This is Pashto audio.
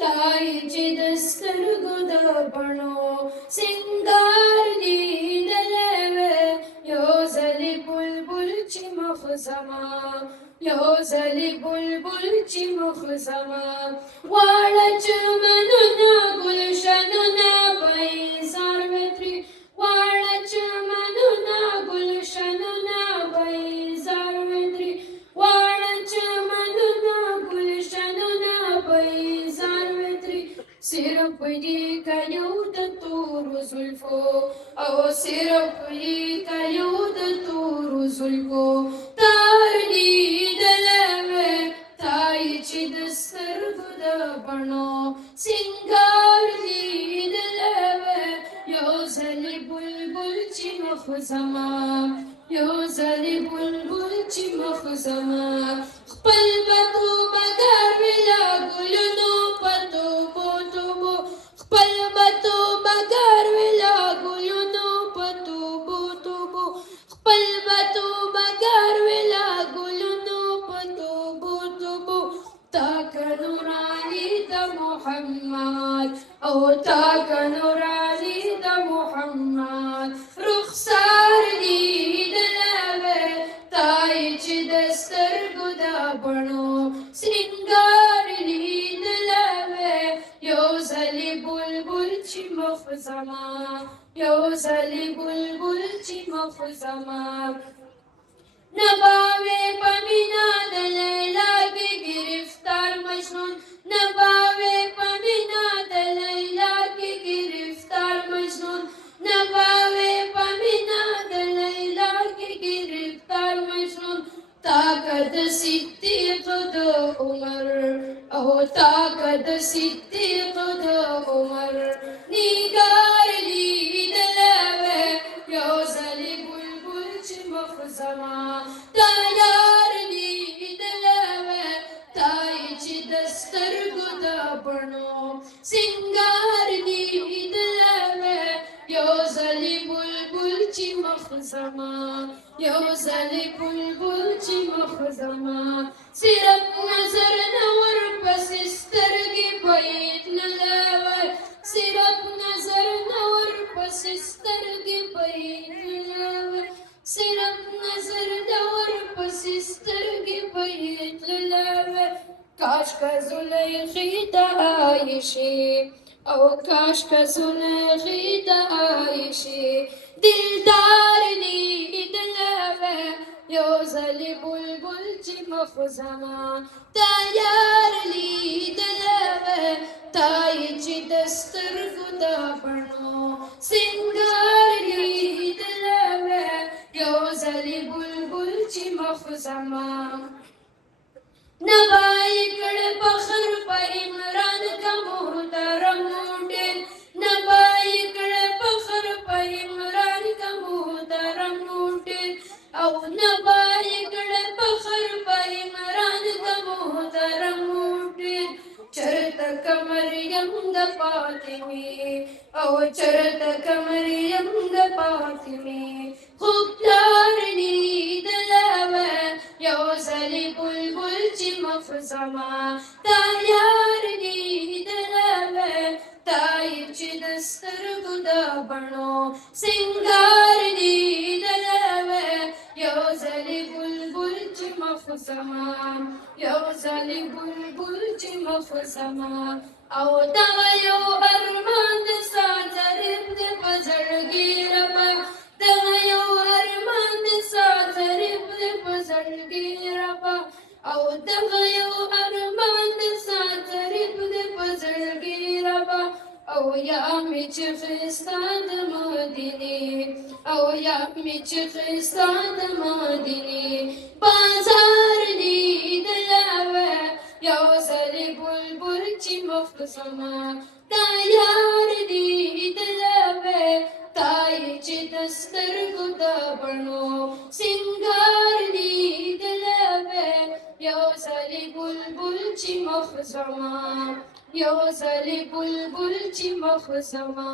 تای چې د سترګو د بڼو سنگار لیدلی وې یو ځلې بلبل چې مخ زما یو ځلې بلبل چې مخ زما واړه چمنونه ګلشنونه به یې زار وې ترې واړه چمنونه ګلشنونه به یې زار وې ترې واړه چمنونه ګلشنونه به یې زار وې ترې صرف دې که یو د تورو زلفو او صرف دې که یو د تورو زلفو تار لیدلی وې تای چې د سترګو د بڼو سینګار لیدلی وې یو ځلې بلبل چې مخ زما یو ځلې بلبل چې مخ زما خپل به توبه ګر وې له ګلونو په توبو توبو خپل به توبه ګر وې له ګلونو په توبو توبو خپل به توبه ګر وې له ګلونو په توبو توبو تا که نوراني د محمد او تا که نوراني د محمد رخسار لیدلی وې تای چې د سترګو د بڼو سینګار لیدلی وې یو ځلې بلبل چې مخ زما یو ځلې بلبل چې مخ زما نه به وې په مینه د لیلا کې ګرفتار مجنون نه به وې په مینه د لیلا کې ګرفتار مجنون نه به وې په مینه د لیلا کې ګرفتار مجنون تا که د صدیق د عمر او تا که د صدیق د عمر نگار لیدلی وې یو ځلې بلبل چې مخ زما دا یار لیدلی وې تای چې د سترګو د بڼو سینګار لیدلی وې یو ځلې بلبل چې مخ زما یو ځلې بلبل چې مخ زما صرف نظر نه ورپسې سترګې به یې تللی وې صرف نظر نه ورپسې سترګې به یې تللی وې صرف نظر نه ورپسې سترګې به یې تللی وې کاشکه زلیخې د عایشې او کاشکه زلیخې د عایشې دلدار لیدلی وې یو ځلې بلبل چې مخ زما دا یار لیدلی وې تای چې د سترګو د بڼو سینګار لیدلی وې یو ځلې بلبل چې مخ زما نه به یې کړی فخر په عمران که محترم ډېر نه به یې کړی فخر په عمران که محترم ډېر او نه به یې کړی فخر په عمران که محترم ډېر چرته که مریم د فاطمې او چرته که مریم د فاطمې خوب پلار لیدلی وې یو ځلې بلبل چې مخ زما دا یار لیدلی وې تای چې د سترګو د بڼو سینګار لیدلی وې یو ځلې بلبل چې مخ زما یو ځلې بلبل چې مخ زما او دغه یو ارمان د ساعترب د په زړګي ربه دغه یو ارمان د ساعترب د په زړګي ربه او دغه یو ارمان د ساعترب د په زړګي ربه او یا مې چې ښایسته د مدینې او یا مې چې ښایسته د مدینې بازار لیدلی وې یو ځلې بلبل چې مخ زما دا یار لیدلی وې تای چې د سترګو د بڼو سینګار لیدلی وې یو ځلې بلبل چې مخ زما یو ځلې بلبل چې مخ زما